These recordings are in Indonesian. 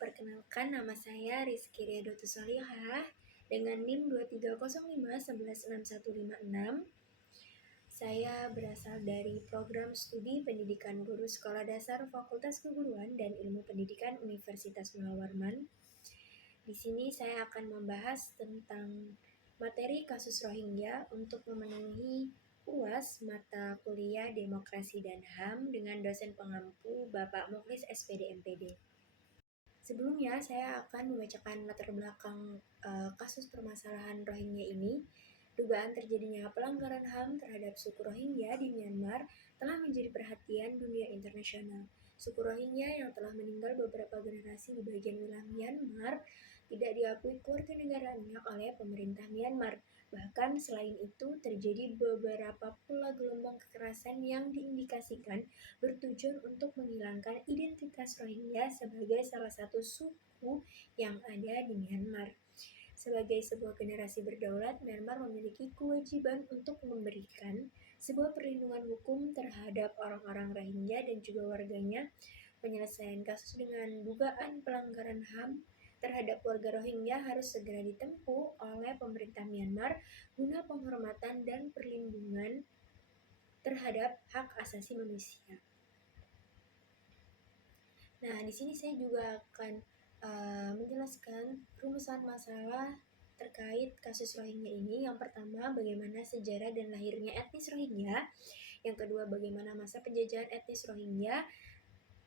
perkenalkan nama saya Rizky Riadotu Solihah dengan NIM 23051166156. Saya berasal dari program studi pendidikan guru sekolah dasar Fakultas Keguruan dan Ilmu Pendidikan Universitas Munawarman. Di sini saya akan membahas tentang materi kasus Rohingya untuk memenuhi UAS mata kuliah Demokrasi dan HAM dengan dosen pengampu Bapak Mukhlis SPD MPD. Sebelumnya, saya akan membacakan latar belakang kasus permasalahan Rohingya ini. Dugaan terjadinya pelanggaran HAM terhadap suku Rohingya di Myanmar telah menjadi perhatian dunia internasional. Suku Rohingya yang telah meninggal beberapa generasi di bagian wilayah Myanmar tidak diakui kewarganegaraannya oleh pemerintah Myanmar. Bahkan selain itu terjadi beberapa pula gelombang kekerasan yang diindikasikan bertujuan untuk menghilangkan identitas Rohingya sebagai salah satu suku yang ada di Myanmar. Sebagai sebuah generasi berdaulat, Myanmar memiliki kewajiban untuk memberikan sebuah perlindungan hukum terhadap orang-orang Rohingya dan juga warganya. Penyelesaian kasus dengan dugaan pelanggaran HAM terhadap warga Rohingya harus segera ditempuh oleh pemerintah Myanmar guna penghormatan dan perlindungan terhadap hak asasi manusia. Nah, di sini saya juga akan menjelaskan rumusan masalah terkait kasus Rohingya ini. Yang pertama, bagaimana sejarah dan lahirnya etnis Rohingya. Yang kedua, bagaimana masa penjajahan etnis Rohingya.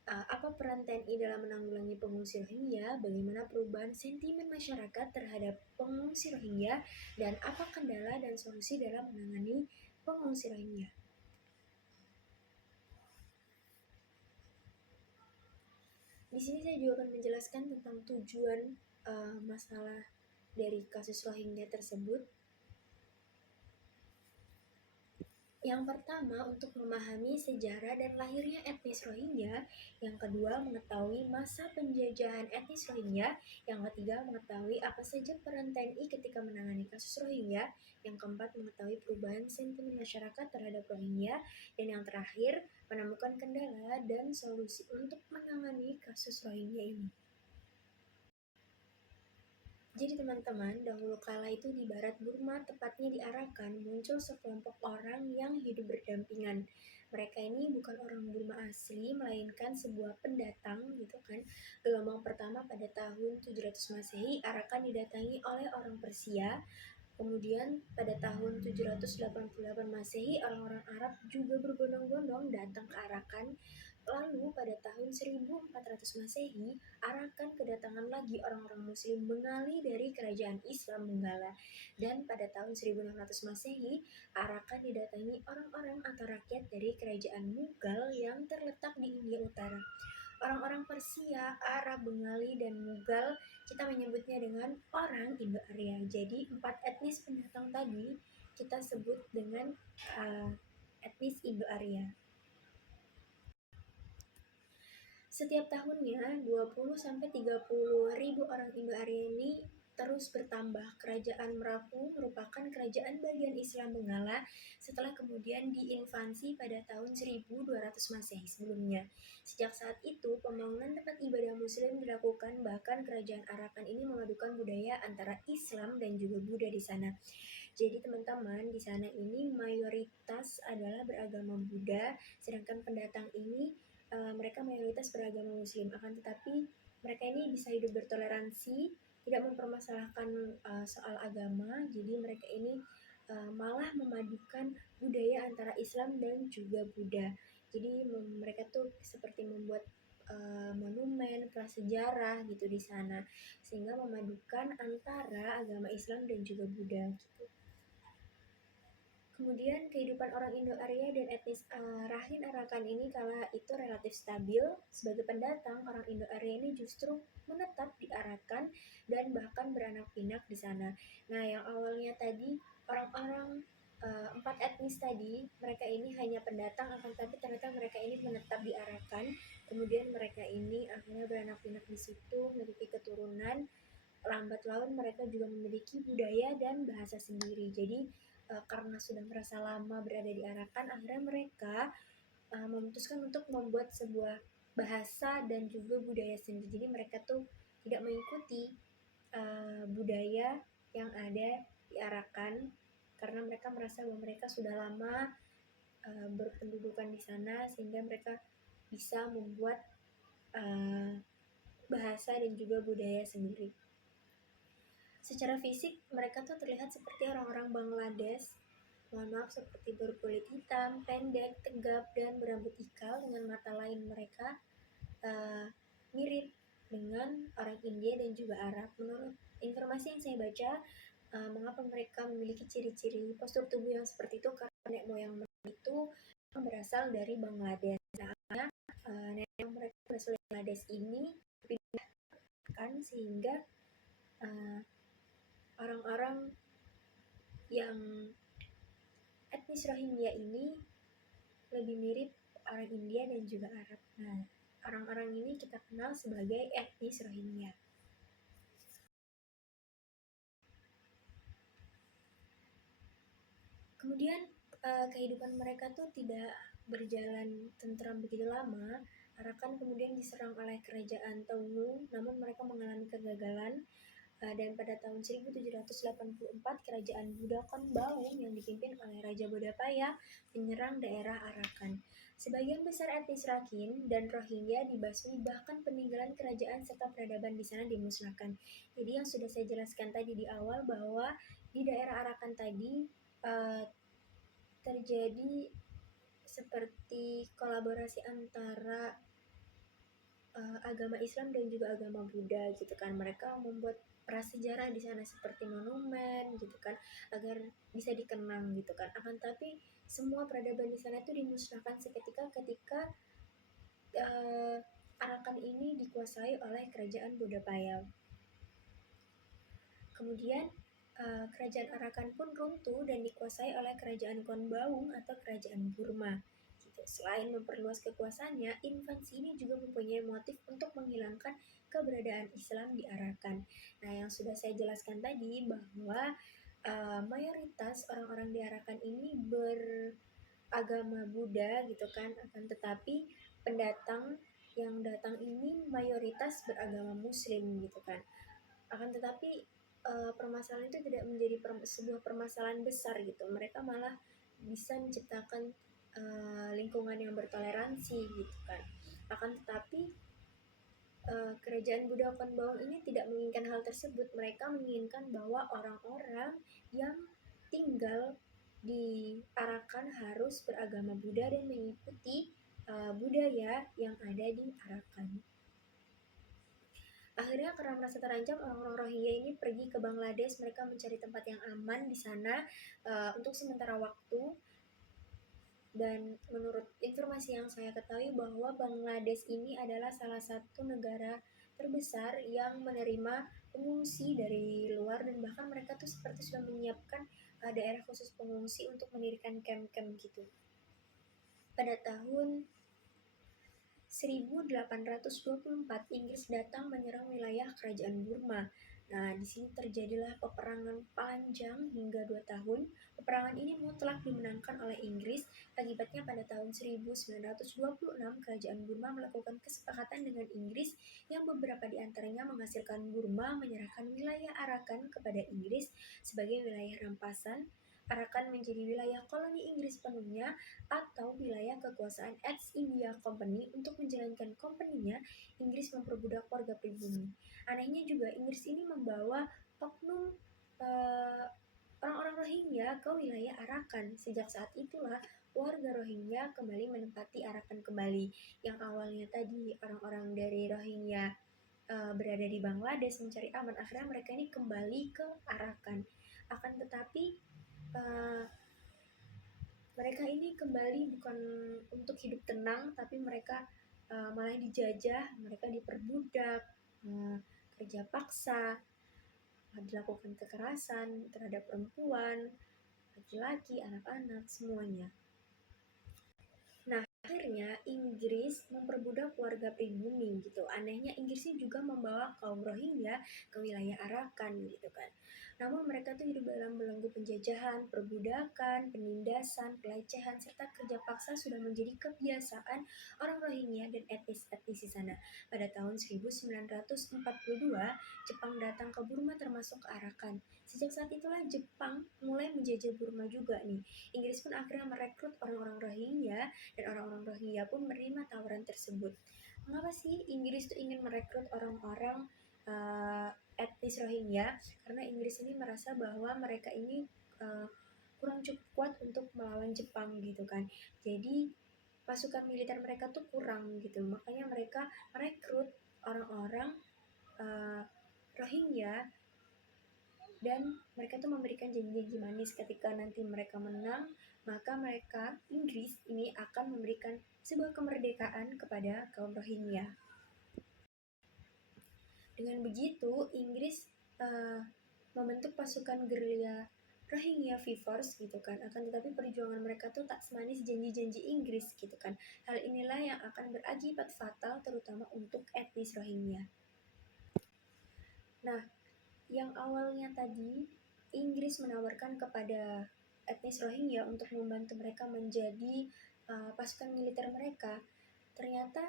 Apa peran TNI dalam menanggulangi pengungsi Rohingya, bagaimana perubahan sentimen masyarakat terhadap pengungsi Rohingya, dan apa kendala dan solusi dalam menangani pengungsi Rohingya. Di sini saya juga akan menjelaskan tentang tujuan masalah dari kasus Rohingya tersebut. Yang pertama, untuk memahami sejarah dan lahirnya etnis Rohingya. Yang kedua, mengetahui masa penjajahan etnis Rohingya. Yang ketiga, mengetahui apa saja peran TNI ketika menangani kasus Rohingya. Yang keempat, mengetahui perubahan sentimen masyarakat terhadap Rohingya. Dan yang terakhir, menemukan kendala dan solusi untuk menangani kasus Rohingya ini. Jadi teman-teman, dahulu kala itu di barat Burma, tepatnya di Arakan, muncul sekelompok orang yang hidup berdampingan. Mereka ini bukan orang Burma asli, melainkan sebuah pendatang gitu kan. Gelombang pertama pada tahun 700 Masehi, Arakan didatangi oleh orang Persia. Kemudian pada tahun 788 Masehi, orang-orang Arab juga berbondong-bondong datang ke Arakan. Lalu pada tahun 1400 Masehi, Arakan kedatangan lagi orang-orang Muslim Bengali dari kerajaan Islam Benggala. Dan pada tahun 1600 Masehi, Arakan didatangi orang-orang atau rakyat dari kerajaan Mughal yang terletak di India Utara. Orang-orang Persia, Arab, Bengali, dan Mughal kita menyebutnya dengan orang Indo-Arya. Jadi 4 etnis pendatang tadi kita sebut dengan etnis Indo-Arya. Setiap tahunnya 20-30 ribu orang Indo-Arya ini terus bertambah. Kerajaan Merapu merupakan kerajaan bagian Islam Benggala setelah kemudian diinvasi pada tahun 1200 Masehi sebelumnya. Sejak saat itu, pembangunan tempat ibadah Muslim dilakukan, bahkan kerajaan Arakan ini memadukan budaya antara Islam dan juga Buddha di sana. Jadi teman-teman, di sana ini mayoritas adalah beragama Buddha, sedangkan pendatang ini mereka mayoritas beragama Muslim. Akan tetapi mereka ini bisa hidup bertoleransi, tidak mempermasalahkan soal agama. Jadi mereka ini malah memadukan budaya antara Islam dan juga Buddha. Jadi mereka tuh seperti membuat monumen prasejarah gitu di sana, sehingga memadukan antara agama Islam dan juga Buddha gitu. Kemudian kehidupan orang Indo-Arya dan etnis Rakhine Arakan ini kala itu relatif stabil. Sebagai pendatang, orang Indo-Arya ini justru menetap di Arakan dan bahkan beranak pinak di sana. Nah, yang awalnya tadi orang-orang 4 etnis tadi, mereka ini hanya pendatang, akan tapi ternyata mereka ini menetap di Arakan. Kemudian mereka ini akhirnya beranak pinak di situ, memiliki keturunan. Lambat laun mereka juga memiliki budaya dan bahasa sendiri. Jadi karena sudah merasa lama berada di Arakan, akhirnya mereka memutuskan untuk membuat sebuah bahasa dan juga budaya sendiri. Jadi mereka tuh tidak mengikuti budaya yang ada di Arakan karena mereka merasa bahwa mereka sudah lama berpendudukan di sana sehingga mereka bisa membuat bahasa dan juga budaya sendiri. Secara fisik mereka tuh terlihat seperti orang-orang Bangladesh. Mohon maaf, seperti berkulit hitam, pendek, tegap, dan berambut ikal dengan mata lain. Mereka mirip dengan orang India dan juga Arab. Menurut informasi yang saya baca, mengapa mereka memiliki ciri-ciri postur tubuh yang seperti itu karena nenek moyang mereka itu berasal dari Bangladesh. Nah, nenek moyang mereka berasal dari Bangladesh ini dipindahkan sehingga orang-orang yang etnis Rohingya ini lebih mirip orang India dan juga Arab. Nah, orang-orang ini kita kenal sebagai etnis Rohingya. Kemudian kehidupan mereka tuh tidak berjalan tentram begitu lama. Arakan kemudian diserang oleh kerajaan Taungu, namun mereka mengalami kegagalan. Dan pada tahun 1784 kerajaan Budakon Baung yang dipimpin oleh Raja Bodapaya menyerang daerah Arakan. Sebagian besar etnis Rakhine dan Rohingya dibasmi, bahkan peninggalan kerajaan serta peradaban di sana dimusnahkan. Jadi yang sudah saya jelaskan tadi di awal bahwa di daerah Arakan tadi terjadi seperti kolaborasi antara agama Islam dan juga agama Buddha gitu kan. Mereka membuat prasejarah di sana seperti monumen gitu kan agar bisa dikenang gitu kan. Akan tapi semua peradaban di sana itu dimusnahkan seketika ketika Arakan ini dikuasai oleh kerajaan Bodapaya. Kemudian kerajaan Arakan pun runtuh dan dikuasai oleh kerajaan Konbaung atau kerajaan Burma. Selain memperluas kekuasaannya, invasi ini juga mempunyai motif untuk menghilangkan keberadaan Islam di Arakan. Nah, yang sudah saya jelaskan tadi bahwa mayoritas orang-orang di Arakan ini beragama Buddha gitu kan, akan tetapi pendatang yang datang ini mayoritas beragama Muslim gitu kan. Akan tetapi permasalahan itu tidak menjadi sebuah permasalahan besar gitu. Mereka malah bisa menciptakan lingkungan yang bertoleransi gitu kan. Akan tetapi kerajaan Buddha Konbaung ini tidak menginginkan hal tersebut. Mereka menginginkan bahwa orang-orang yang tinggal di Arakan harus beragama Buddha dan mengikuti budaya yang ada di Arakan. Akhirnya karena merasa terancam, orang-orang Rohingya ini pergi ke Bangladesh. Mereka mencari tempat yang aman di sana untuk sementara waktu. Dan menurut informasi yang saya ketahui bahwa Bangladesh ini adalah salah satu negara terbesar yang menerima pengungsi dari luar, dan bahkan mereka tuh seperti sudah menyiapkan daerah khusus pengungsi untuk mendirikan camp-camp gitu. Pada tahun 1824 Inggris datang menyerang wilayah kerajaan Burma. Nah, di sini terjadilah peperangan panjang hingga 2 tahun. Peperangan ini mutlak dimenangkan oleh Inggris. Akibatnya pada tahun 1926 kerajaan Burma melakukan kesepakatan dengan Inggris yang beberapa di antaranya menghasilkan Burma menyerahkan wilayah Arakan kepada Inggris sebagai wilayah rampasan. Arakan menjadi wilayah koloni Inggris penuhnya atau wilayah kekuasaan East India Company. Untuk menjalankan kompeninya, Inggris memperbudak warga pribumi. Anehnya juga Inggris ini membawa oknum orang-orang Rohingya ke wilayah Arakan. Sejak saat itulah warga Rohingya kembali menempati Arakan kembali. Yang awalnya tadi orang-orang dari Rohingya berada di Bangladesh mencari aman, akhirnya mereka ini kembali ke Arakan. Akan tetapi mereka ini kembali bukan untuk hidup tenang, tapi mereka malah dijajah, mereka diperbudak, kerja paksa, dilakukan kekerasan terhadap perempuan, laki-laki, anak-anak, semuanya. Nah, akhirnya Inggris memperbudak warga pribumi gitu. Anehnya Inggris juga membawa kaum Rohingya ke wilayah Arakan gitu kan. Namun mereka tuh hidup dalam belenggu penjajahan, perbudakan, penindasan, pelecehan, serta kerja paksa sudah menjadi kebiasaan orang Rohingya dan etnis-etnis di sana. Pada tahun 1942, Jepang datang ke Burma termasuk ke Arakan. Sejak saat itulah Jepang mulai menjajah Burma juga nih. Inggris pun akhirnya merekrut orang-orang Rohingya dan orang-orang Rohingya pun menerima tawaran tersebut. Mengapa sih Inggris tuh ingin merekrut orang-orang etnis Rohingya? Karena Inggris ini merasa bahwa mereka ini kurang cukup kuat untuk melawan Jepang gitu kan. Jadi pasukan militer mereka tuh kurang gitu, makanya mereka merekrut orang-orang Rohingya dan mereka tuh memberikan janji-janji manis ketika nanti mereka menang, maka mereka Inggris ini akan memberikan sebuah kemerdekaan kepada kaum Rohingya. Dengan begitu, Inggris membentuk pasukan gerilya Rohingya Force gitu kan. Akan tetapi perjuangan mereka tuh tak semanis janji-janji Inggris gitu kan. Hal inilah yang akan berakibat fatal terutama untuk etnis Rohingya. Nah, yang awalnya tadi Inggris menawarkan kepada etnis Rohingya untuk membantu mereka menjadi pasukan militer mereka, ternyata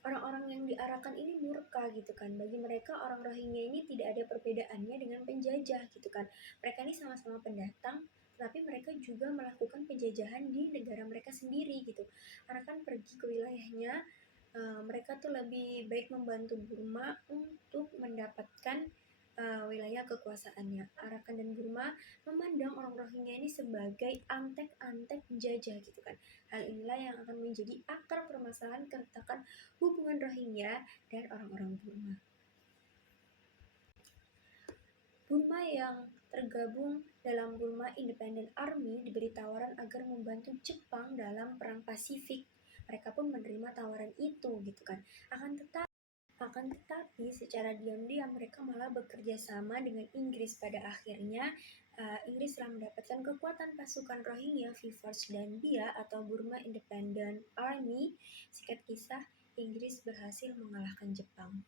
orang-orang yang diarahkan ini murka gitu kan. Bagi mereka orang Rohingya ini tidak ada perbedaannya dengan penjajah gitu kan. Mereka ini sama-sama pendatang, tapi mereka juga melakukan penjajahan di negara mereka sendiri gitu. Arakan pergi ke wilayahnya, mereka tuh lebih baik membantu Burma untuk mendapatkan wilayah kekuasaannya. Arakan dan Burma memandang orang Rohingya ini sebagai antek-antek penjajah gitu kan. Hal inilah yang akan menjadi akar permasalahan keretakan hubungan Rohingya dan orang-orang Burma. Burma yang tergabung dalam Burma Independent Army diberi tawaran agar membantu Jepang dalam Perang Pasifik. Mereka pun menerima tawaran itu gitu kan. Akan tetapi secara diam-diam mereka malah bekerja sama dengan Inggris. Pada akhirnya Inggris telah mendapatkan kekuatan pasukan Rohingya Force dan BIA atau Burma Independent Army. Singkat kisah, Inggris berhasil mengalahkan Jepang.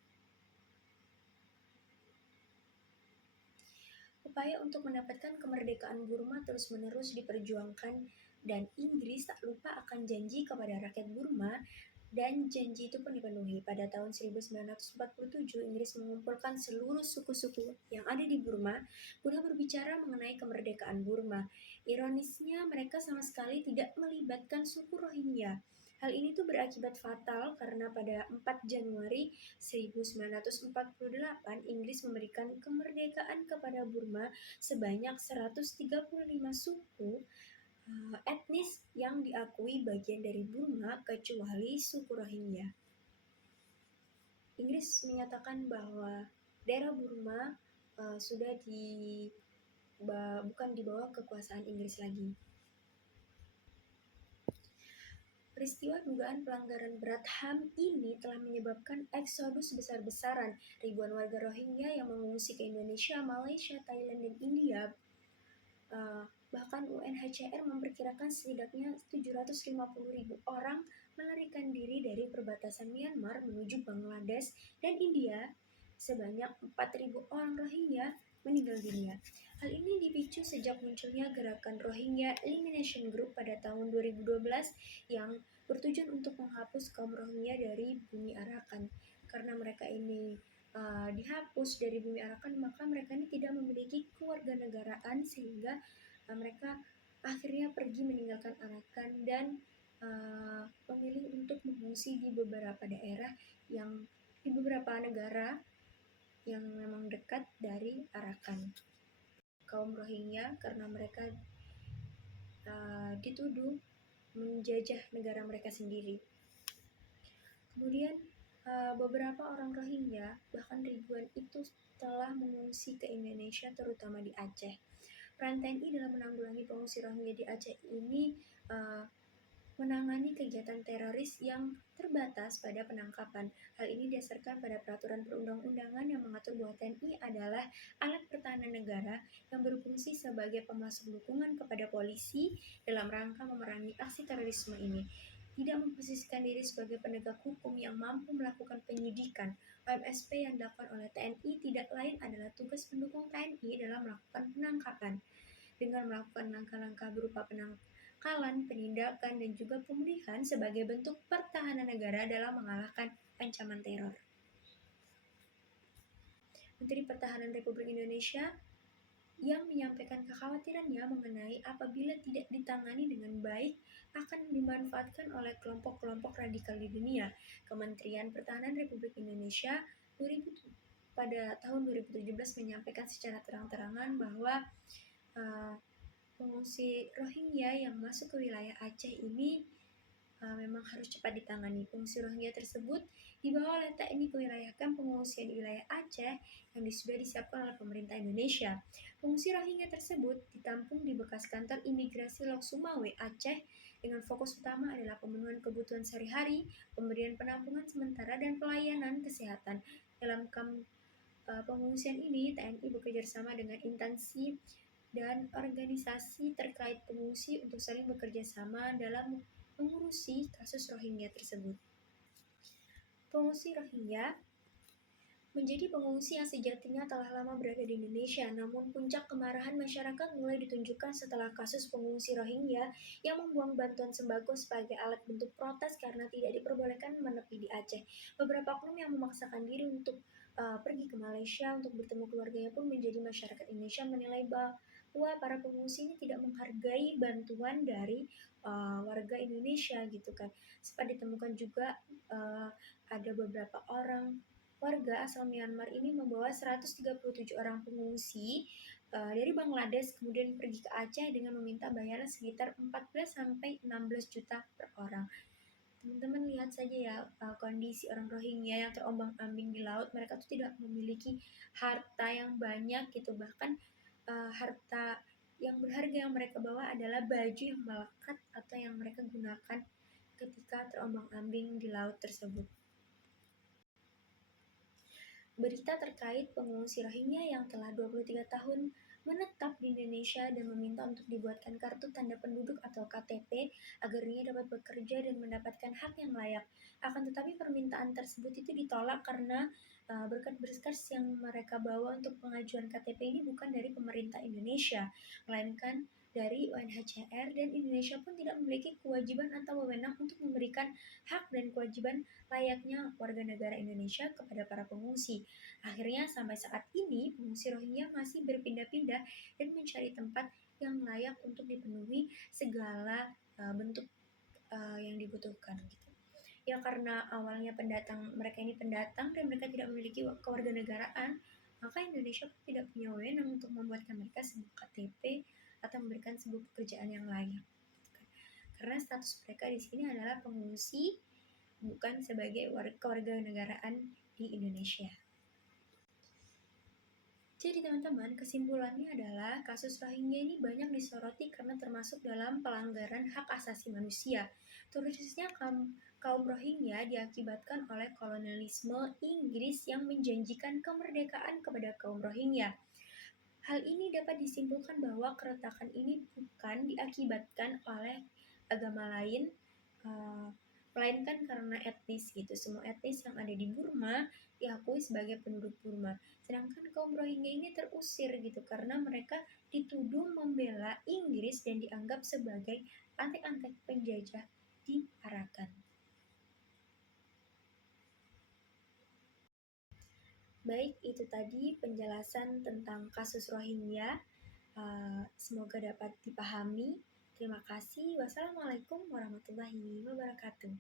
Upaya untuk mendapatkan kemerdekaan Burma terus-menerus diperjuangkan dan Inggris tak lupa akan janji kepada rakyat Burma. Dan janji itu pun dipenuhi. Pada tahun 1947, Inggris mengumpulkan seluruh suku-suku yang ada di Burma guna berbicara mengenai kemerdekaan Burma. Ironisnya, mereka sama sekali tidak melibatkan suku Rohingya. Hal ini tuh berakibat fatal karena pada 4 Januari 1948, Inggris memberikan kemerdekaan kepada Burma sebanyak 135 suku etnis yang diakui bagian dari Burma kecuali suku Rohingya. Inggris menyatakan bahwa daerah Burma sudah bukan di bawah kekuasaan Inggris lagi. Peristiwa dugaan pelanggaran berat HAM ini telah menyebabkan eksodus besar-besaran. Ribuan warga Rohingya yang mengungsi ke Indonesia, Malaysia, Thailand, dan India. Bahkan UNHCR memperkirakan setidaknya 750.000 orang melarikan diri dari perbatasan Myanmar menuju Bangladesh dan India. Sebanyak 4.000 orang Rohingya meninggal dunia. Hal ini dipicu sejak munculnya gerakan Rohingya Elimination Group pada tahun 2012 yang bertujuan untuk menghapus kaum Rohingya dari bumi Arakan. Karena mereka ini dihapus dari bumi Arakan, maka mereka ini tidak memiliki kewarganegaraan sehingga mereka akhirnya pergi meninggalkan Arakan dan memilih untuk mengungsi di beberapa daerah yang di beberapa negara yang memang dekat dari Arakan. Kaum Rohingya karena mereka dituduh menjajah negara mereka sendiri. Kemudian beberapa orang Rohingya, bahkan ribuan itu telah mengungsi ke Indonesia, terutama di Aceh. Peran TNI dalam menanggulangi pengungsi Rohingya di Aceh ini menangani kegiatan teroris yang terbatas pada penangkapan. Hal ini didasarkan pada peraturan perundang-undangan yang mengatur bahwa TNI adalah alat pertahanan negara yang berfungsi sebagai pemasok dukungan kepada polisi dalam rangka memerangi aksi terorisme ini. Tidak memposisikan diri sebagai penegak hukum yang mampu melakukan penyidikan, OMSP yang dilakukan oleh TNI tidak lain adalah tugas pendukung TNI dalam melakukan penangkapan. Dengan melakukan langkah-langkah berupa penangkalan, penindakan, dan juga pemulihan sebagai bentuk pertahanan negara dalam mengalahkan ancaman teror. Menteri Pertahanan Republik Indonesia yang menyampaikan kekhawatirannya mengenai apabila tidak ditangani dengan baik akan dimanfaatkan oleh kelompok-kelompok radikal di dunia. Kementerian Pertahanan Republik Indonesia pada tahun 2017 menyampaikan secara terang-terangan bahwa pengungsi Rohingya yang masuk ke wilayah Aceh ini memang harus cepat ditangani. Pengungsi Rohingya tersebut dibawa oleh TNI ke wilayah kamp pengungsian di wilayah Aceh yang sudah disiapkan oleh pemerintah Indonesia. Pengungsi Rohingya tersebut ditampung di bekas kantor imigrasi Lok Sumawe, Aceh, dengan fokus utama adalah pemenuhan kebutuhan sehari-hari, pemberian penampungan sementara, dan pelayanan kesehatan. Dalam kamp pengungsian ini, TNI bekerja sama dengan instansi dan organisasi terkait pengungsi untuk saling bekerja sama dalam mengurusi kasus Rohingya tersebut. Pengungsi Rohingya menjadi pengungsi yang sejatinya telah lama berada di Indonesia, namun puncak kemarahan masyarakat mulai ditunjukkan setelah kasus pengungsi Rohingya yang membuang bantuan sembako sebagai alat bentuk protes karena tidak diperbolehkan menepi di Aceh. Beberapa oknum yang memaksakan diri untuk pergi ke Malaysia untuk bertemu keluarganya pun menjadi masyarakat Indonesia menilai bahwa para pengungsi ini tidak menghargai bantuan dari warga Indonesia gitu kan. Sempat ditemukan juga ada beberapa orang warga asal Myanmar ini membawa 137 orang pengungsi dari Bangladesh kemudian pergi ke Aceh dengan meminta bayaran sekitar 14-16 juta per orang. Teman-teman lihat saja ya kondisi orang Rohingya yang terombang-ambing di laut. Mereka tuh tidak memiliki harta yang banyak gitu, bahkan harta yang berharga yang mereka bawa adalah baju yang melekat atau yang mereka gunakan ketika terombang-ambing di laut tersebut. Berita terkait pengungsi Rohingya yang telah 23 tahun menetap di Indonesia dan meminta untuk dibuatkan kartu tanda penduduk atau KTP agar ia dapat bekerja dan mendapatkan hak yang layak. Akan tetapi permintaan tersebut itu ditolak karena berkas-berkas yang mereka bawa untuk pengajuan KTP ini bukan dari pemerintah Indonesia, melainkan dari UNHCR, dan Indonesia pun tidak memiliki kewajiban atau wewenang untuk memberikan hak dan kewajiban layaknya warga negara Indonesia kepada para pengungsi. Akhirnya sampai saat ini pengungsi Rohingya masih berpindah-pindah dan mencari tempat yang layak untuk dipenuhi segala bentuk yang dibutuhkan gitu. Ya karena awalnya mereka ini pendatang dan mereka tidak memiliki kewarganegaraan, maka Indonesia pun tidak punya wewenang untuk membuatkan mereka sebuah KTP atau memberikan sebuah pekerjaan yang layak. Karena status mereka di sini adalah pengungsi, bukan sebagai kewarganegaraan di Indonesia. Jadi teman-teman, kesimpulannya adalah kasus Rohingya ini banyak disoroti karena termasuk dalam pelanggaran hak asasi manusia. Terkhususnya kaum Rohingya diakibatkan oleh kolonialisme Inggris yang menjanjikan kemerdekaan kepada kaum Rohingya. Hal ini dapat disimpulkan bahwa keretakan ini bukan diakibatkan oleh agama lain, melainkan karena etnis gitu. Semua etnis yang ada di Burma diakui sebagai penduduk Burma. Sedangkan kaum Rohingya ini terusir gitu karena mereka dituduh membela Inggris dan dianggap sebagai antek-antek penjajah di Arakan. Baik, itu tadi penjelasan tentang kasus Rohingya. Semoga dapat dipahami. Terima kasih. Wassalamualaikum warahmatullahi wabarakatuh.